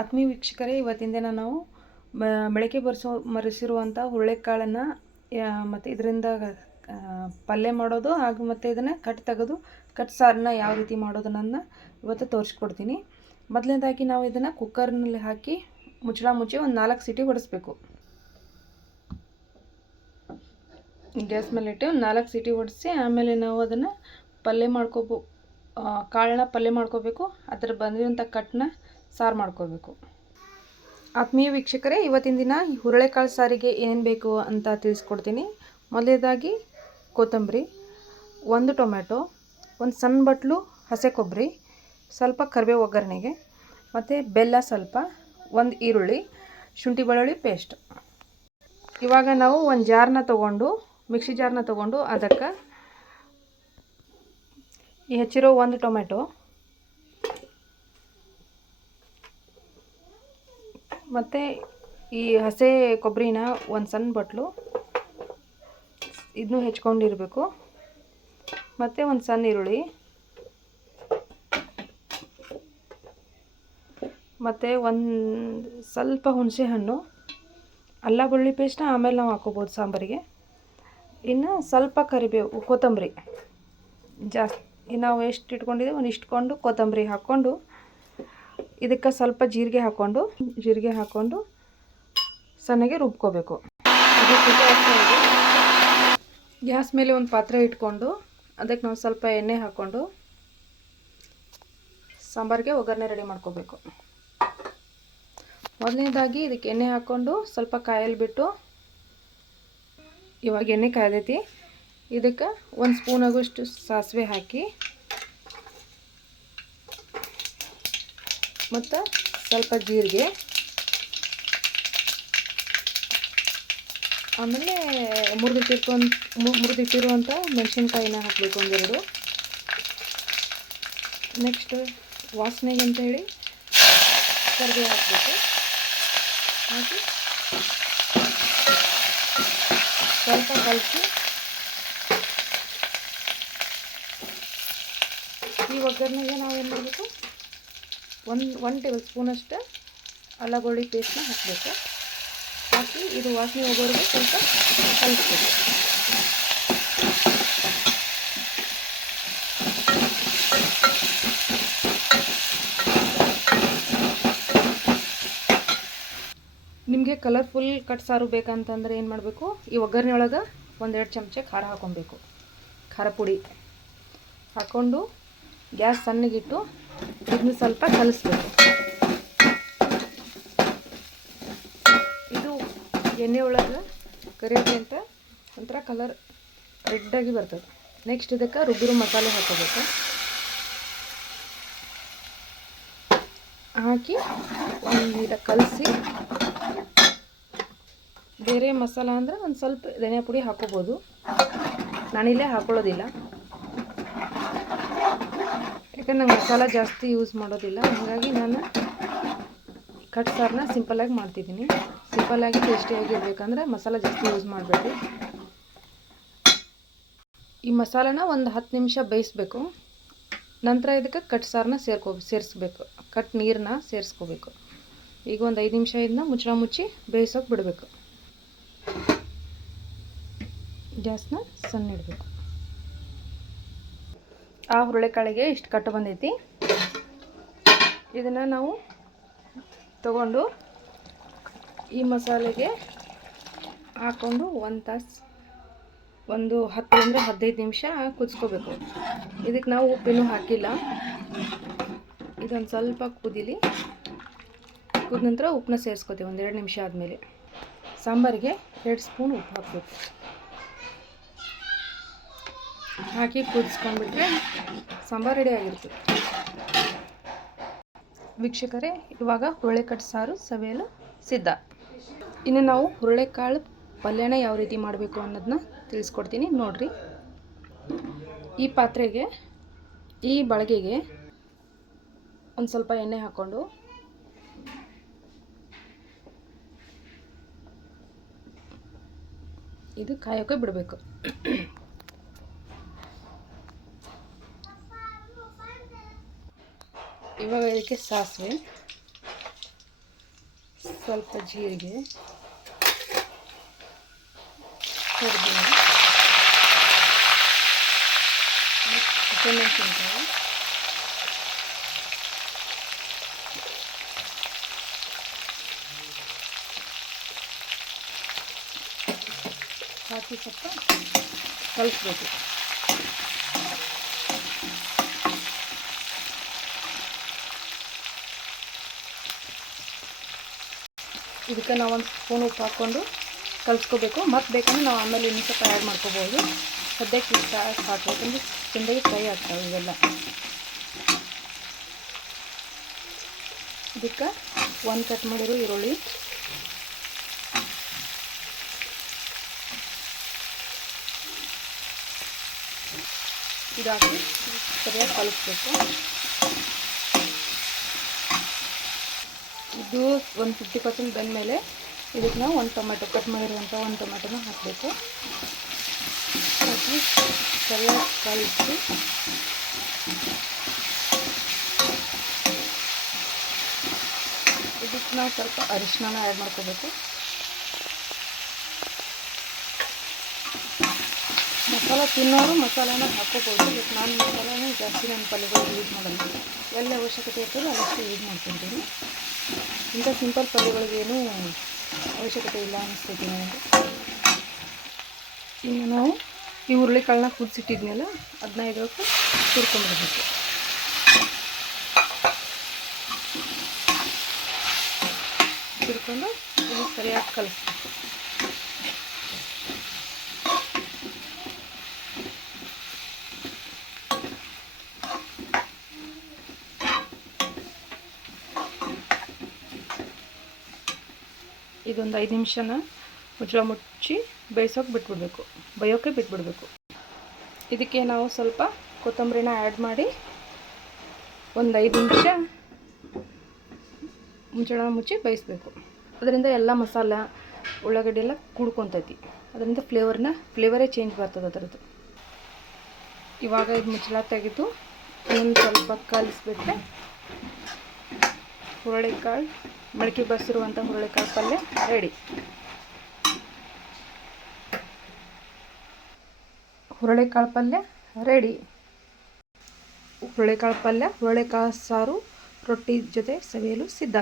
ಆತ್ಮೀಯ ವೀಕ್ಷಕರೇ, ಇವತ್ತಿನ ದಿನ ನಾವು ಬೆಳಗ್ಗೆ ಮರೆಸಿರುವಂಥ ಹುರುಳಿಕಾಳನ್ನು ಮತ್ತು ಇದರಿಂದ ಪಲ್ಯ ಮಾಡೋದು ಹಾಗೂ ಮತ್ತು ಇದನ್ನು ತೆಗೆದು ಸಾರನ್ನ ಯಾವ ರೀತಿ ಮಾಡೋದನ್ನು ಇವತ್ತು ತೋರಿಸ್ಕೊಡ್ತೀನಿ. ಮೊದಲನೇದಾಗಿ ನಾವು ಇದನ್ನು ಕುಕ್ಕರ್ನಲ್ಲಿ ಹಾಕಿ ಮುಚ್ಚಿ ಒಂದು 4 ಸೀಟಿ ಹೊಡಿಸ್ಬೇಕು. ಗ್ಯಾಸ್ ಮೇಲೆ ಇಟ್ಟು 4 ಸೀಟಿ ಹೊಡಿಸಿ ಆಮೇಲೆ ನಾವು ಅದನ್ನು ಕಾಳನ್ನ ಪಲ್ಯ ಮಾಡ್ಕೋಬೇಕು. ಅದರ ಬಂದಿರೋಂಥ ಕಟ್ಟನ್ನ ಸಾರು ಮಾಡ್ಕೋಬೇಕು. ಆತ್ಮೀಯ ವೀಕ್ಷಕರೇ, ಇವತ್ತಿನ ದಿನ ಹುರುಳಿಕಾಳು ಸಾರಿಗೆ ಏನೇನು ಬೇಕು ಅಂತ ತಿಳಿಸ್ಕೊಡ್ತೀನಿ. ಮೊದಲನೇದಾಗಿ ಕೊತ್ತಂಬರಿ, 1 ಟೊಮೆಟೊ, ಒಂದು ಸಣ್ಣ ಬಟ್ಲು ಹಸಿ ಕೊಬ್ಬರಿ, ಸ್ವಲ್ಪ ಕರಿಬೇವು ಒಗ್ಗರಣೆಗೆ, ಮತ್ತು ಬೆಲ್ಲ ಸ್ವಲ್ಪ, 1 ಈರುಳ್ಳಿ, ಶುಂಠಿ ಬೆಳ್ಳುಳ್ಳಿ ಪೇಸ್ಟ್. ಇವಾಗ ನಾವು ಒಂದು ಮಿಕ್ಸಿ ಜಾರ್ನ ತೊಗೊಂಡು ಅದಕ್ಕೆ ಈ ಹೆಚ್ಚಿರೋ 1 ಟೊಮೆಟೊ ಮತ್ತು ಈ ಹಸಿ ಕೊಬ್ಬರಿನ ಒಂದು ಸಣ್ಣ ಬಟ್ಲು ಇದನ್ನು ಹೆಚ್ಕೊಂಡಿರಬೇಕು, ಮತ್ತು ಒಂದು ಸಣ್ಣ ಈರುಳ್ಳಿ, ಮತ್ತು ಒಂದು ಸ್ವಲ್ಪ ಹುಣಸೆ ಹಣ್ಣು, ಅಲ್ಲ ಬೆಳ್ಳುಳ್ಳಿ ಪೇಸ್ಟ್ನ ಆಮೇಲೆ ನಾವು ಹಾಕೋಬೋದು ಸಾಂಬಾರಿಗೆ. ಇನ್ನು ಸ್ವಲ್ಪ ಕರಿಬೇವು, ಕೊತ್ತಂಬರಿ ಜಾಸ್ತಿ ನಾವು ಎಷ್ಟು ಇಟ್ಕೊಂಡಿದ್ದೀವಿ ಒಂದು ಇಟ್ಕೊಂಡು ಕೊತ್ತಂಬರಿ ಹಾಕ್ಕೊಂಡು ಇದಕ್ಕೆ ಸ್ವಲ್ಪ ಜೀರಿಗೆ ಹಾಕ್ಕೊಂಡು ಸಣ್ಣಗೆ ರುಬ್ಕೋಬೇಕು. ಗ್ಯಾಸ್ ಮೇಲೆ ಒಂದು ಪಾತ್ರೆ ಇಟ್ಕೊಂಡು ಅದಕ್ಕೆ ನಾವು ಸ್ವಲ್ಪ ಎಣ್ಣೆ ಹಾಕ್ಕೊಂಡು ಸಾಂಬಾರಿಗೆ ಒಗ್ಗರಣೆ ರೆಡಿ ಮಾಡ್ಕೋಬೇಕು. ಮೊದಲನೇದಾಗಿ ಇದಕ್ಕೆ ಎಣ್ಣೆ ಹಾಕ್ಕೊಂಡು ಸ್ವಲ್ಪ ಕಾಯಲ್ಲಿ ಬಿಟ್ಟು, ಇವಾಗ ಎಣ್ಣೆ ಕಾಯ್ದೈತಿ, ಇದಕ್ಕೆ 1 ಸ್ಪೂನ್ ಆಗೋಷ್ಟು ಸಾಸಿವೆ ಹಾಕಿ ಮತ್ತು ಸ್ವಲ್ಪ ಜೀರಿಗೆ, ಆಮೇಲೆ ಮುರಿದಿಟ್ಟಿರುವಂಥ ಮೆಣಸಿನ್ಕಾಯಿನ ಹಾಕಬೇಕು 1-2. ನೆಕ್ಸ್ಟ್ ವಾಸನೆಗೆ ಅಂತೇಳಿ ಕರಿಬೇವು ಹಾಕಬೇಕು. ಹಾಕಿ ಸ್ವಲ್ಪ ಕಲಸಿ ಈ ಒಗ್ಗರಣೆಗೆ ನಾವು ಏನು ಮಾಡಬೇಕು, 1 ಟೇಬಲ್ ಸ್ಪೂನಷ್ಟು ಅಲ್ಲ ಬೆಳ್ಳುಳ್ಳಿ ಪೇಸ್ಟ್ನ ಹಾಕಬೇಕು. ಹಾಕಿ ಇದು ವಾಸನೆ ಹೋಗೋರಿಗೆ ಸ್ವಲ್ಪ ಕಲಿಸ್ಬೇಕು. ನಿಮಗೆ ಕಲರ್ಫುಲ್ ಕಟ್ ಸಾರು ಬೇಕಂತಂದರೆ ಏನು ಮಾಡಬೇಕು, ಈ ಒಗ್ಗರಣೆ ಒಳಗೆ 1-2 ಚಮಚ ಖಾರ ಹಾಕ್ಕೊಬೇಕು. ಖಾರ ಪುಡಿ ಹಾಕ್ಕೊಂಡು ಗ್ಯಾಸ್ ಸಣ್ಣಗಿಟ್ಟು ಇದನ್ನು ಸ್ವಲ್ಪ ಕಲಿಸ್ಬೇಕು. ಇದು ಎಣ್ಣೆ ಒಳಗೆ ಕರಿಯೋಕೆ ಅಂತ ಒಂಥರ ಕಲರ್ ರೆಡ್ಡಾಗಿ ಬರ್ತದೆ. ನೆಕ್ಸ್ಟ್ ಇದಕ್ಕೆ ರುಬ್ಬಿರೋ ಮಸಾಲೆ ಹಾಕೋಬೇಕು. ಹಾಕಿ ಒಂದು ಕಲಸಿ, ಬೇರೆ ಮಸಾಲ ಅಂದರೆ ಒಂದು ಸ್ವಲ್ಪ ಧನಿಯಾ ಪುಡಿ ಹಾಕೋಬೋದು. ನಾನಿಲ್ಲೇ ಹಾಕೊಳ್ಳೋದಿಲ್ಲ, ಯಾಕಂದ್ರೆ ನಂಗೆ ಮಸಾಲ ಜಾಸ್ತಿ ಯೂಸ್ ಮಾಡೋದಿಲ್ಲ. ಹಾಗಾಗಿ ನಾನು ಕಟ್ ಸಾರನ್ನ ಸಿಂಪಲ್ಲಾಗಿ ಮಾಡ್ತಿದ್ದೀನಿ. ಸಿಂಪಲ್ಲಾಗಿ ಟೇಸ್ಟಿಯಾಗಿರ್ಬೇಕಂದ್ರೆ ಮಸಾಲ ಜಾಸ್ತಿ ಯೂಸ್ ಮಾಡಬೇಡಿ. ಈ ಮಸಾಲನ ಒಂದು 10 ನಿಮಿಷ ಬೇಯಿಸ್ಬೇಕು. ನಂತರ ಇದಕ್ಕೆ ಕಟ್ ಸಾರನ್ನ ಸೇರಿಸ್ಬೇಕು. ನೀರನ್ನ ಸೇರಿಸ್ಕೋಬೇಕು. ಈಗ ಒಂದು 5 ನಿಮಿಷ ಇದನ್ನ ಮುಚ್ಚಿ ಬೇಯಿಸೋಕೆ ಬಿಡಬೇಕು. ಗ್ಯಾಸ್ನ ಸಣ್ಣ ಇಡಬೇಕು. ಆ ಹುರುಳಿಕಾಳಿಗೆ ಇಷ್ಟು ಕಟ್ಟು ಬಂದೈತಿ. ಇದನ್ನು ನಾವು ತಗೊಂಡು ಈ ಮಸಾಲೆಗೆ ಹಾಕ್ಕೊಂಡು ಒಂದು 10ರಿಂದ 15 ನಿಮಿಷ ಕುದಿಸ್ಕೋಬೇಕು. ಇದಕ್ಕೆ ನಾವು ಉಪ್ಪಿನೂ ಹಾಕಿಲ್ಲ. ಇದೊಂದು ಸ್ವಲ್ಪ ಕುದಿದ ನಂತರ ಉಪ್ಪನ್ನ ಸೇರಿಸ್ಕೋತೀವಿ 1-2 ನಿಮಿಷ ಆದಮೇಲೆ. ಸಾಂಬಾರಿಗೆ 2 ಸ್ಪೂನ್ ಉಪ್ಪು ಹಾಕಬೇಕು. ಹಾಕಿ ಕುದಿಸ್ಕೊಂಡ್ಬಿಟ್ರೆ ಸಾಂಬಾರು ರೆಡಿ ಆಗಿರ್ತದೆ. ವೀಕ್ಷಕರೇ, ಇವಾಗ ಹುರುಳಿಕಾಳು ಸಾರು ಸವಿಯಲು ಸಿದ್ಧ. ಇನ್ನು ನಾವು ಹುರುಳಿಕಾಳು ಪಲ್ಯನ ಯಾವ ರೀತಿ ಮಾಡಬೇಕು ಅನ್ನೋದನ್ನ ತಿಳಿಸ್ಕೊಡ್ತೀನಿ ನೋಡಿರಿ. ಈ ಬಳಗೆಗೆ ಒಂದು ಸ್ವಲ್ಪ ಎಣ್ಣೆ ಹಾಕ್ಕೊಂಡು ಇದು ಕಾಯೋಕೆ ಬಿಡಬೇಕು. ಇವಾಗ ಇದಕ್ಕೆ ಸಾಸಿವೆ, ಸ್ವಲ್ಪ ಜೀರಿಗೆ, ಕರಿಬೇವು, ಹಸಿಮೆಣಸಿನಕಾಯಿ, ಹಾಕಿ ಸ್ವಲ್ಪ ಕಲಿಸ್ಬೇಕು. ಇದಕ್ಕೆ ನಾವು ಒಂದು ಸ್ಪೂನ್ ಉಪ್ಪು ಹಾಕ್ಕೊಂಡು ಕಲಿಸ್ಕೋಬೇಕು. ಮತ್ತು ಬೇಕಂದ್ರೆ ನಾವು ಆಮೇಲೆ ಇನ್ನೂ ಸ್ವಲ್ಪ ಆ್ಯಡ್ ಮಾಡ್ಕೋಬೋದು. ಸದ್ಯಕ್ಕೆ ಇಷ್ಟ ಸಾಕು, ಯಾಕಂದರೆ ಚೆಂದಾಗಿ ಫ್ರೈ ಆಗ್ತವೆ ಇವೆಲ್ಲ. ಇದಕ್ಕೆ ಒಂದು ಕಟ್ ಮಾಡಿರೋ ಈರುಳ್ಳಿ, ಇದು ಹಾಕಿ ಸರಿಯಾಗಿ ಕಲಿಸ್ಬೇಕು. ಇದು ಒಂದು 50% ಬೆಂದಮೇಲೆ ಇದಕ್ಕೆ ನಾವು ಒಂದು ಟೊಮೆಟೊ, ಕಟ್ ಮಾಡಿರುವಂಥ ಒಂದು ಟೊಮೆಟೊನ ಹಾಕಬೇಕು. ಹಾಕಿ ಸರಿಯಾಗಿ ಕಲಿಸಿ ಇದಕ್ಕೆ ನಾವು ಸ್ವಲ್ಪ ಅರಿಶಿನ ಆ್ಯಡ್ ಮಾಡ್ಕೋಬೇಕು. ಮಸಾಲ ತಿನ್ನೋರು ಮಸಾಲೆನ ಹಾಕೋಬೋದು. ಬಟ್ ನಾನು ಮಸಾಲೆನೇ ಜಾಸ್ತಿ ನನ್ನ ಪಲ್ಯಗಳು ಯೂಸ್ ಮಾಡಲ್ಲ. ಎಲ್ಲಿ ಅವಶ್ಯಕತೆ ಇರ್ತದೆ ಅಲ್ಲಷ್ಟು ಯೂಸ್ ಮಾಡ್ಕೊತೀನಿ. ಇಂಥ ಸಿಂಪಲ್ ಪಲ್ಯಗಳಿಗೇನು ಅವಶ್ಯಕತೆ ಇಲ್ಲ ಅನ್ನಿಸ್ತೈತಿ ನನಗೆ. ಇನ್ನು ನಾವು ಈ ಹುರುಳಿಕಾಳನ್ನ ಕುದಿಸಿಟ್ಟಿದ್ನಲ್ಲ ಅದನ್ನ ಇದಕ್ಕೆ ಹುರ್ಕೊಂಡ್ಬಿಡ್ಬೇಕು. ಹುರ್ಕೊಂಡು ಇದು ಸರಿಯಾಗಿ ಕಲಿಸ್ಬೇಕು. ಇದೊಂದು 5 ನಿಮಿಷನ ಮುಚ್ಚಳ ಮುಚ್ಚಿ ಬೇಯೋಕ್ಕೆ ಬಿಟ್ಬಿಡಬೇಕು. ಇದಕ್ಕೆ ನಾವು ಸ್ವಲ್ಪ ಕೊತ್ತಂಬರಿನ ಆ್ಯಡ್ ಮಾಡಿ ಒಂದು 5 ನಿಮಿಷ ಮುಚ್ಚಳ ಮುಚ್ಚಿ ಬೇಯಿಸ್ಬೇಕು. ಅದರಿಂದ ಎಲ್ಲ ಮಸಾಲ ಉಳ್ಳಾಗಡ್ಡಿ ಎಲ್ಲ ಕುಡ್ಕೊತೈತಿ. ಅದರಿಂದ ಫ್ಲೇವರೇ ಚೇಂಜ್ ಬರ್ತದೆ ಅದರದ್ದು. ಇವಾಗ ಇದು ಮುಚ್ಚಳ ತೆಗೆದು ಇನ್ನೊಂದು ಸ್ವಲ್ಪ ಕಲಿಸ್ಬಿಟ್ರೆ ಹುರುಳಿಕಾಳು, ಮೊಳಕೆ ಬಸಿರುವಂಥ ಹುರುಳಿಕಾಳು ಪಲ್ಯ ರೆಡಿ. ಹುರುಳಿಕಾಳು ಪಲ್ಯ ರೆಡಿ. ಹುರುಳಿಕಾಳು ಪಲ್ಯ, ಹುರುಳಿಕಾಳು ಸಾರು ರೊಟ್ಟಿ ಜೊತೆ ಸವಿಯಲು ಸಿದ್ಧ.